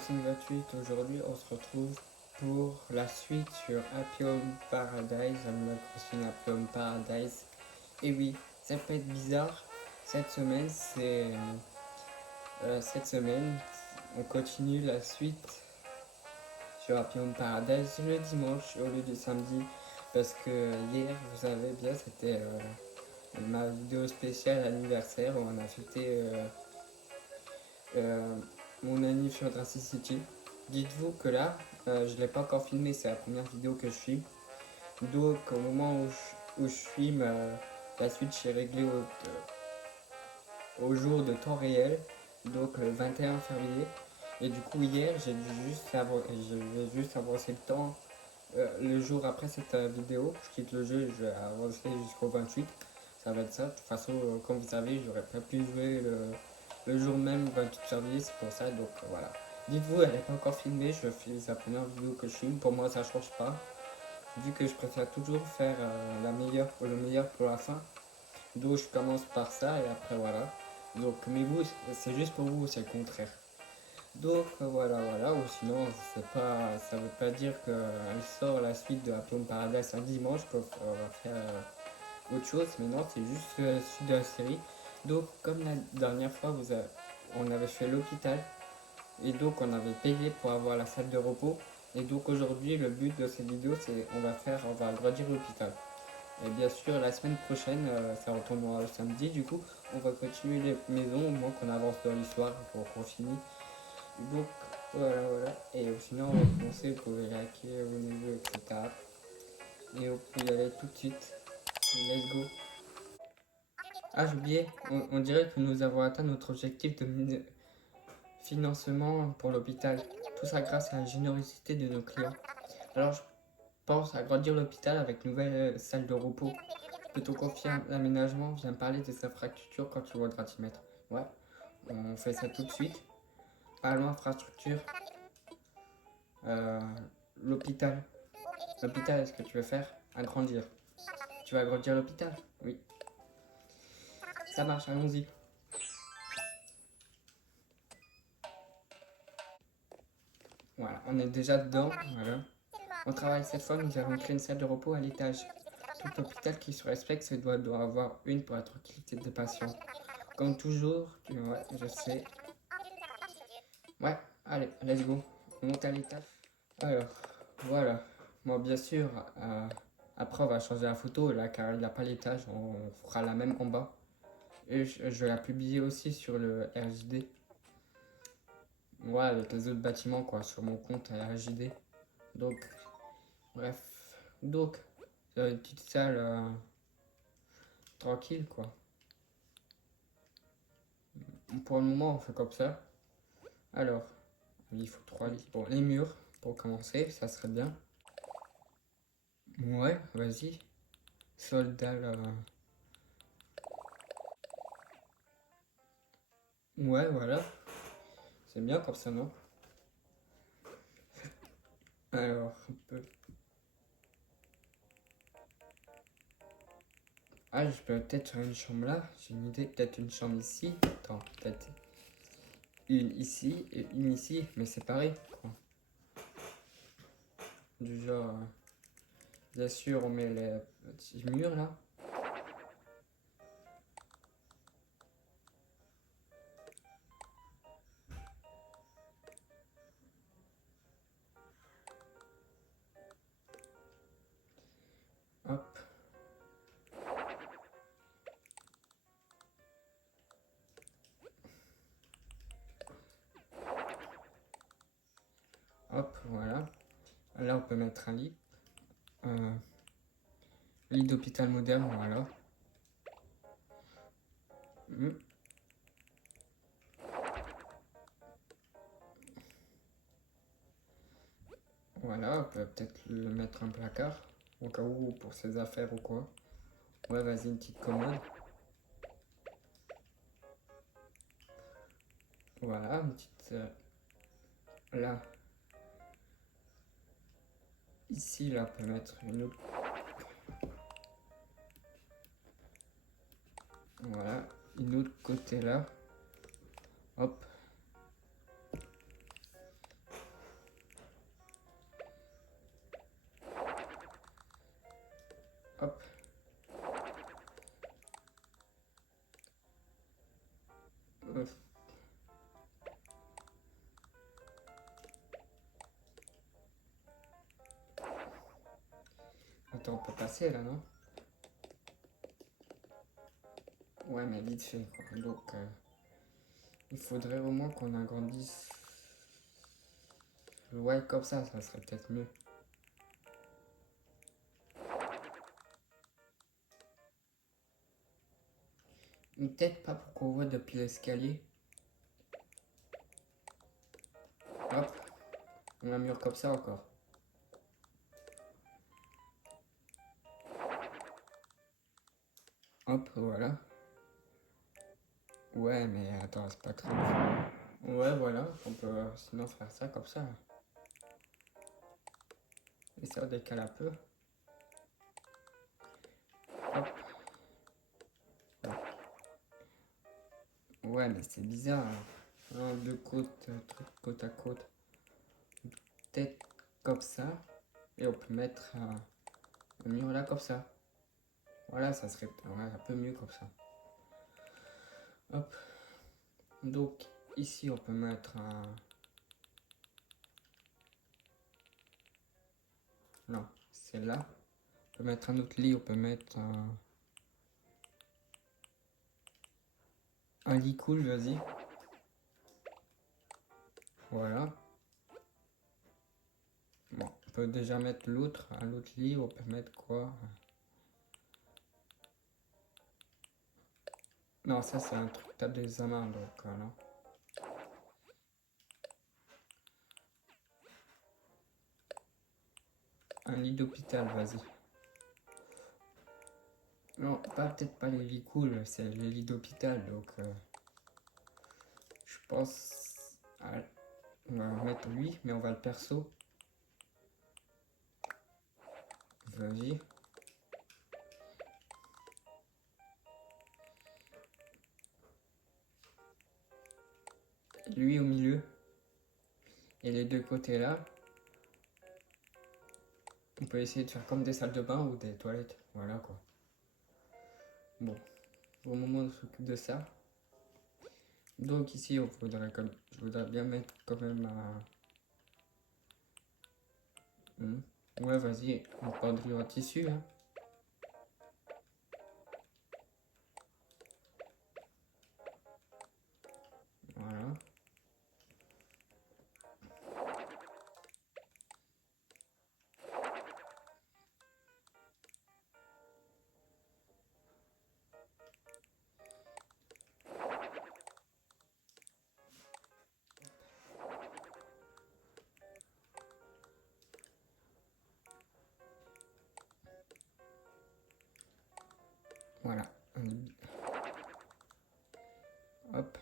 68. Aujourd'hui, on se retrouve pour la suite sur Happy Home Paradise, Animal Crossing Happy Home Paradise. Et oui, ça peut être bizarre. Cette semaine, on continue la suite sur Happy Home Paradise le dimanche au lieu du samedi. Parce que hier, vous savez bien, c'était ma vidéo spéciale anniversaire où on a fêté euh, mon anniv sur Dracy City. Dites-vous que là, je ne l'ai pas encore filmé, c'est la première vidéo que je filme. Donc au moment où je filme, la Switch est réglée au jour de temps réel, donc le 21 février. Et du coup hier, j'ai juste avancé le temps. Le jour après cette vidéo, je quitte le jeu et je vais avancer jusqu'au 28. Ça va être ça. De toute façon, comme vous savez, j'aurais pas pu jouer le jour même 28 février, c'est pour ça. Donc voilà. Dites-vous, elle n'est pas encore filmée. Je fais sa première vidéo que je filme. Pour moi, ça change pas. Vu que je préfère toujours faire le meilleur pour la fin. Donc je commence par ça et après voilà. Donc, mais vous, c'est juste pour vous, c'est le contraire. Donc voilà, ou sinon ça veut pas dire qu'elle sort la suite de Happy Home Paradise un dimanche, qu'on va faire autre chose, mais non, c'est juste la suite de la série. Donc comme la dernière fois, on avait fait l'hôpital, et donc on avait payé pour avoir la salle de repos, et donc aujourd'hui le but de cette vidéo c'est on va agrandir l'hôpital. Et bien sûr la semaine prochaine, ça retournera le samedi, du coup on va continuer les maisons, au moins qu'on avance dans l'histoire pour qu'on finisse. Donc voilà. Et sinon, on va commencer, vous pouvez liker au niveau, etc. Et on peut y aller tout de suite. Let's go. Ah, j'ai oublié, on dirait que nous avons atteint notre objectif de financement pour l'hôpital. Tout ça grâce à la générosité de nos clients. Alors, je pense agrandir l'hôpital avec une nouvelle salle de repos. Peut-on confier l'aménagement? Viens parler de sa fracture quand tu voudras t'y mettre. Ouais, on fait ça tout de suite. Parlons infrastructure. Euh, L'hôpital. L'hôpital, est-ce que tu veux faire? Agrandir. Tu vas agrandir l'hôpital? Oui. Ça marche, allons-y. Voilà, on est déjà dedans. Voilà. Au travail, cette fois, nous allons créer une salle de repos à l'étage. Tout hôpital qui se respecte doit avoir une pour la tranquillité des patients. Comme toujours, ouais, je sais. Ouais, allez, let's go. On monte à l'étage. Alors, voilà. Bon, bien sûr, après, on va changer la photo là, car il n'a pas l'étage. On fera la même en bas. Et je vais la publier aussi sur le RJD. Ouais, avec les autres bâtiments, quoi, sur mon compte RJD. Donc, bref. Donc, une petite salle tranquille, quoi. Pour le moment, on fait comme ça. Alors, il faut 3 lits. Bon, les murs, pour commencer, ça serait bien. Ouais, vas-y. Soldat, là. Ouais, voilà. C'est bien comme ça, non? Alors, on peut... Ah, je peux peut-être faire une chambre là. J'ai une idée, peut-être une chambre ici. Attends, peut-être une ici et une ici, mais séparées, quoi. Du genre, bien sûr, on met les petits murs là. Hop. Hop, voilà. Là, on peut mettre un lit. Euh, Lit d'hôpital moderne, voilà. Hmm. Voilà, on peut peut-être le mettre un placard, au cas où, pour ses affaires ou quoi. Ouais, vas-y, une petite commode. Voilà, une petite... là. Ici, là, on peut mettre une autre... Voilà, une autre côté là. Hop. Attends, on peut passer là, non? Ouais, mais vite fait, quoi. Donc, il faudrait au moins qu'on agrandisse. Ouais, comme ça serait peut-être mieux. Peut-être pas pour qu'on voit depuis l'escalier. Hop, on a un mur comme ça encore. Hop, voilà. Ouais, mais attends, c'est pas très... Ouais, voilà, on peut sinon faire ça comme ça. Et ça décale un peu. Hop. Ouais, mais c'est bizarre. Hein. Deux côtes, truc côte à côte. Peut-être comme ça. Et on peut mettre un mur là comme ça. Voilà, ça serait ouais, un peu mieux comme ça. Hop. Donc ici on peut mettre un... Non, c'est là. On peut mettre un autre lit, on peut mettre un lit cool, vas-y. Voilà. Bon, on peut déjà mettre l'autre, un autre lit, on peut mettre quoi? Non, ça c'est un truc table d'examen, donc non. Un lit d'hôpital, vas-y. Non, peut-être pas les lits cool, c'est les lits d'hôpital, donc je pense... on va mettre lui, mais on va le perso. Vas-y. Lui au milieu. Et les deux côtés là. On peut essayer de faire comme des salles de bain ou des toilettes. Voilà quoi. Bon. Au moment où on s'occupe de ça. Donc ici, je voudrais bien mettre quand même un... Ouais, vas-y, on prendrait en tissu. Hein. Voilà. Voilà. Hop.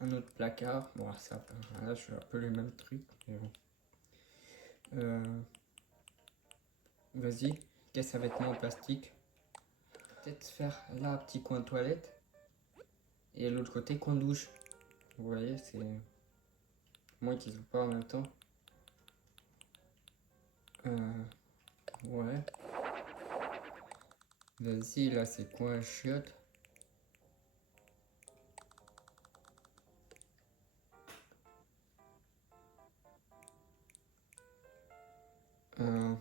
Un autre placard. Bon, ça, là, je fais un peu les mêmes trucs. Mais bon. Vas-y. Caisse à vêtements en plastique. Peut-être faire là un petit coin toilette. Et l'autre côté, coin douche. Vous voyez, c'est... Moi qui joue pas en même temps. Ouais. Vas-y, là, c'est coin chiotte. On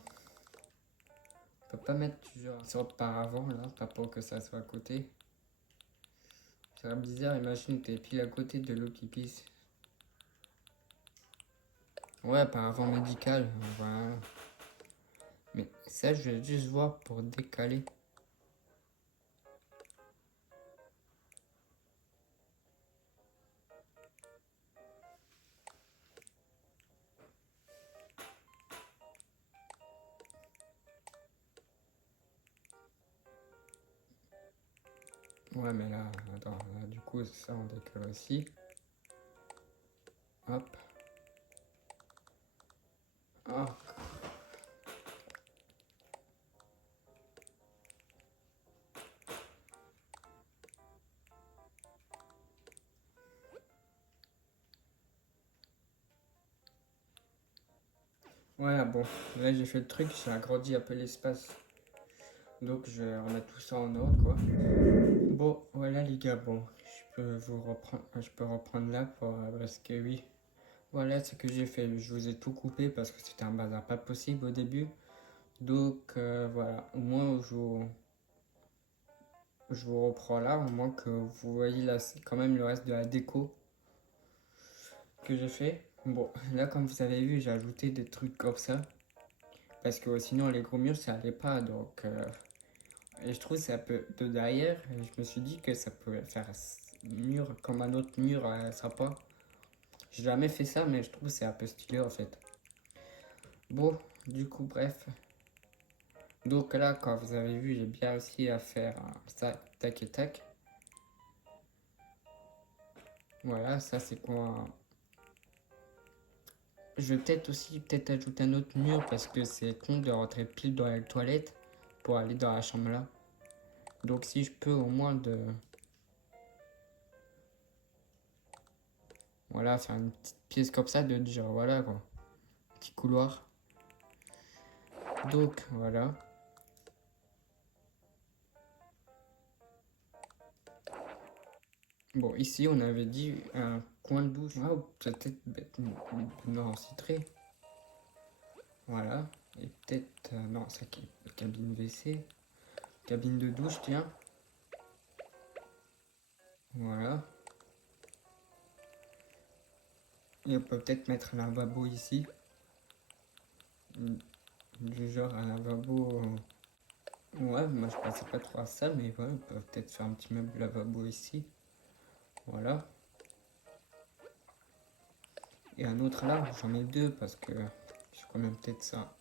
peut pas mettre genre une sorte par avant là, pas pour que ça soit à côté. C'est bizarre, imagine t'es pile à côté de l'eau qui pisse. Ouais, par avant médical, voilà. Mais ça, je vais juste voir pour décaler. Ouais, mais là, attends, là, du coup, ça, on décale aussi. Hop. Oh. Ouais, bon, là, j'ai fait le truc, j'ai agrandi un peu l'espace. Donc je vais remettre tout ça en ordre quoi. Bon voilà les gars, bon je peux reprendre là parce que oui. Voilà ce que j'ai fait. Je vous ai tout coupé parce que c'était un bazar pas possible au début. Donc voilà, au moins je vous reprends là, au moins que vous voyez là c'est quand même le reste de la déco que j'ai fait. Bon là comme vous avez vu j'ai ajouté des trucs comme ça. Parce que sinon les gros murs ça allait pas donc et je trouve que ça peut de derrière et je me suis dit que ça pouvait faire mur comme un autre mur sympa. J'ai jamais fait ça mais je trouve que c'est un peu stylé en fait. Bon du coup bref. Donc là quand vous avez vu j'ai bien réussi à faire ça tac et tac. Voilà ça c'est quoi. Je vais peut-être aussi peut-être ajouter un autre mur parce que c'est con de rentrer pile dans la toilette pour aller dans la chambre là. Donc si je peux au moins de voilà faire une petite pièce comme ça de dire voilà quoi. Petit couloir. Donc voilà. Bon ici on avait dit un coin de douche. Ah, peut-être non citré. Voilà. Et peut-être non ça cabine WC. Cabine de douche tiens. Voilà. Et on peut peut-être mettre un lavabo ici. Du genre un lavabo. Ouais, moi je pensais pas trop à ça, mais ouais, on peut peut-être faire un petit meuble lavabo ici. Voilà. Et un autre là, j'en mets deux parce que je crois même peut-être ça.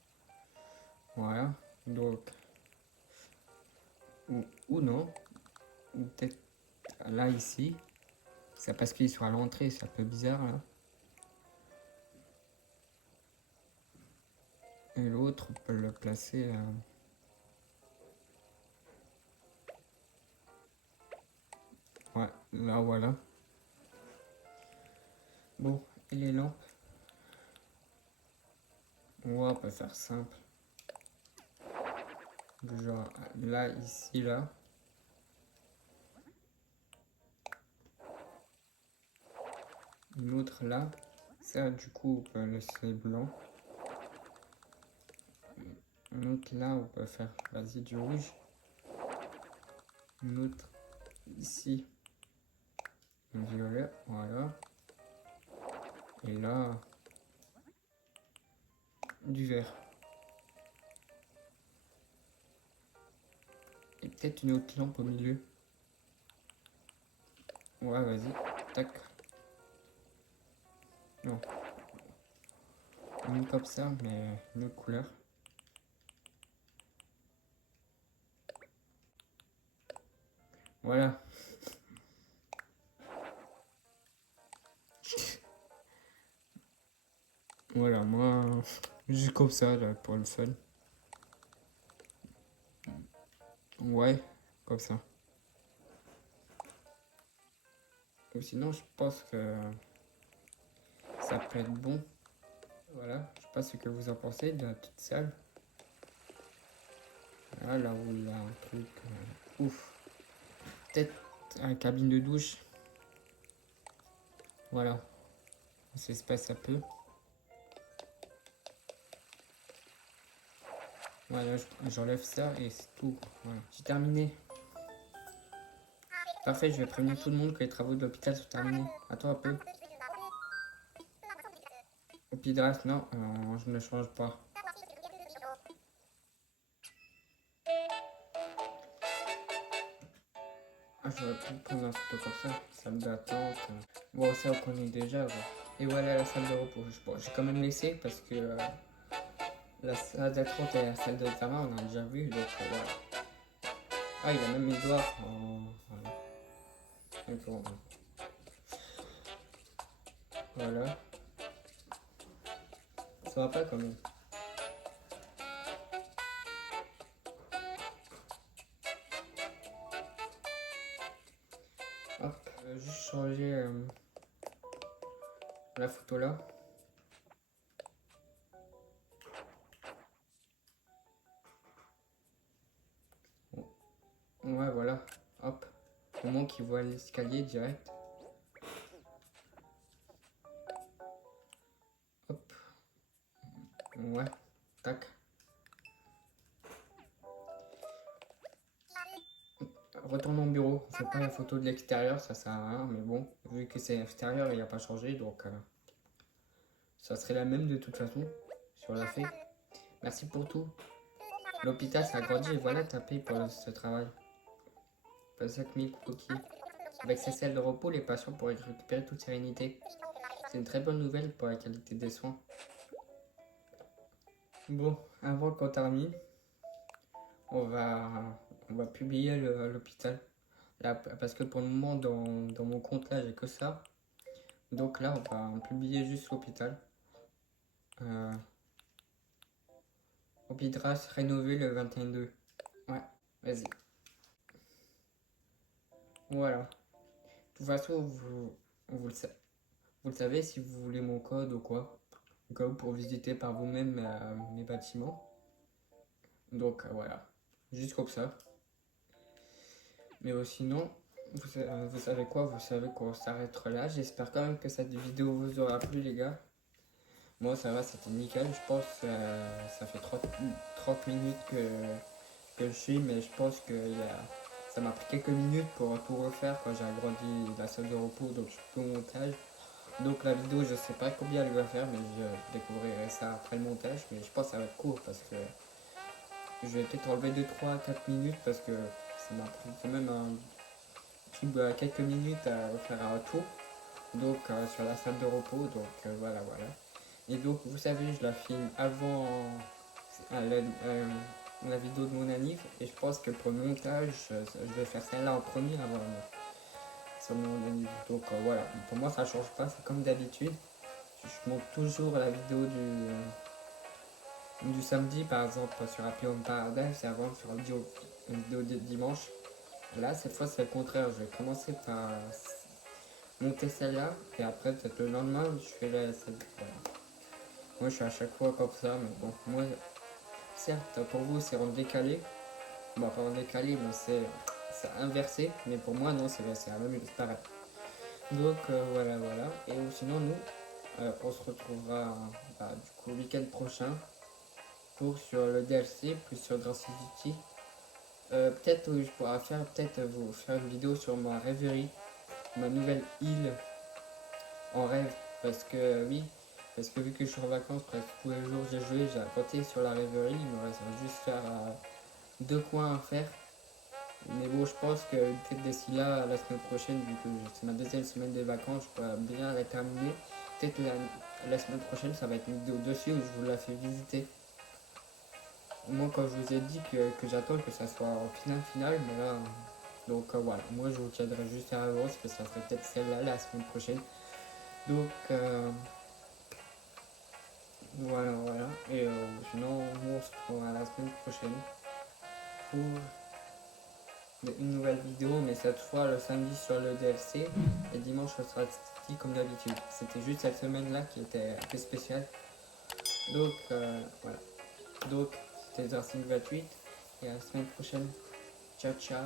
Voilà. Donc, ou non, ou peut-être là ici. C'est parce qu'il soit à l'entrée, c'est un peu bizarre là. Et l'autre, on peut le placer. Ouais, là voilà. Bon, et les lampes. Ouais, on peut faire simple. Genre là, ici, là. Une autre là. Ça, du coup, on peut laisser blanc. Une autre là, on peut faire, vas-y, du rouge. Une autre ici, violet, voilà. Et là, du vert. Et peut-être une autre lampe au milieu. Ouais, vas-y, tac. Non, une comme ça, mais une autre couleur. Voilà. Voilà, moi, juste comme ça, là, pour le fun. Ouais, comme ça. Ou sinon, je pense que ça peut être bon. Voilà, je sais pas ce que vous en pensez de la petite salle. Là, là où il y a un truc. Ouf. Peut-être un cabine de douche. Voilà, ça se passe un peu. Voilà, j'enlève ça et c'est tout. Voilà, j'ai terminé. Parfait, je vais prévenir tout le monde que les travaux de l'hôpital sont terminés. Attends un peu. Épigraphe, non, je ne change pas. Ah, j'aurais pu prendre un photo comme ça. Salle d'attente. Bon, ça, on connaît déjà. Bon. Et voilà la salle de repos. Bon, j'ai quand même laissé parce que la salle d'attente et la salle d'examen, on a déjà vu. Donc voilà. Ah, il a même mis le doigt. Voilà. Donc, voilà. Ça va pas quand même. Hop, juste changer la photo là. Ouais, voilà. Hop. Au moment qu'il voit l'escalier direct. Hop. Ouais. Tac. Retourne au bureau. On fait pas la photo de l'extérieur, ça sert à rien. Mais bon, vu que c'est extérieur, il n'a pas changé. Donc, ça serait la même de toute façon. Si on l'a fait. Merci pour tout. L'hôpital s'agrandit et voilà ta paye pour ce travail. Pas 5000 cookies. Avec ces salles de repos, les patients pourraient récupérer toute sérénité. C'est une très bonne nouvelle pour la qualité des soins. Bon, avant qu'on termine, on va, on va publier l'hôpital. Là, parce que pour le moment, dans mon compte, là, j'ai que ça. Donc là, on va publier juste l'hôpital. Euh, Hôpital rénové le 21-2. Ouais, vas-y. Voilà. De toute façon, vous le savez si vous voulez mon code ou quoi. Au cas où pour visiter par vous-même mes bâtiments. Donc voilà. Juste comme ça. Mais sinon, vous savez quoi? Vous savez qu'on s'arrêtera là. J'espère quand même que cette vidéo vous aura plu, les gars. Moi, ça va, c'était nickel. Je pense ça fait 30 minutes que je suis, mais je pense que ça m'a pris quelques minutes pour tout refaire quand j'ai agrandi la salle de repos, donc je suis plus au montage. Donc la vidéo, je sais pas combien elle va faire, mais je découvrirai ça après le montage. Mais je pense que ça va être court parce que je vais peut-être enlever 2, 3, 4 minutes parce que ça m'a pris quand même quelques minutes à faire un tour. Donc sur la salle de repos, donc voilà, voilà. Et donc vous savez, je la filme avant la vidéo de mon anniv et je pense que pour le montage, je vais faire celle-là en premier avant sur mon anniv. Donc voilà, pour moi ça change pas, c'est comme d'habitude. Je monte toujours la vidéo du samedi par exemple sur Happy Home Paradise et avant sur une vidéo de dimanche. Là cette fois c'est le contraire, je vais commencer par monter celle-là et après peut-être le lendemain je fais celle. Voilà. Moi je suis à chaque fois comme ça, mais bon, moi certes pour vous c'est en décalé, bon pas en décalé mais c'est inversé, mais pour moi non c'est la même, c'est pareil. Donc voilà voilà, et sinon nous on se retrouvera du coup le week-end prochain pour sur le DLC plus sur Grand City. Peut-être je pourrais peut-être vous faire une vidéo sur ma rêverie, ma nouvelle île en rêve, parce que oui, parce que vu que je suis en vacances presque tous les jours j'ai joué, j'ai compté sur la rêverie, il me reste juste faire deux coins à faire. Mais bon, je pense que peut-être d'ici là, la semaine prochaine, vu que c'est ma deuxième semaine de vacances, je pourrais bien la terminer. Peut-être la semaine prochaine, ça va être une vidéo dessus où je vous la fais visiter. Moi, quand je vous ai dit que j'attends que ça soit en finale, mais là, donc voilà, moi je vous tiendrai juste à l'avance que ça serait peut-être celle-là la semaine prochaine. Donc voilà, voilà. Et sinon, on se retrouve à la semaine prochaine pour une nouvelle vidéo, mais cette fois le samedi sur le DLC et dimanche ce sera comme d'habitude. C'était juste cette semaine-là qui était un peu spéciale. Donc voilà. Donc c'était Racing 28 et à la semaine prochaine. Ciao ciao.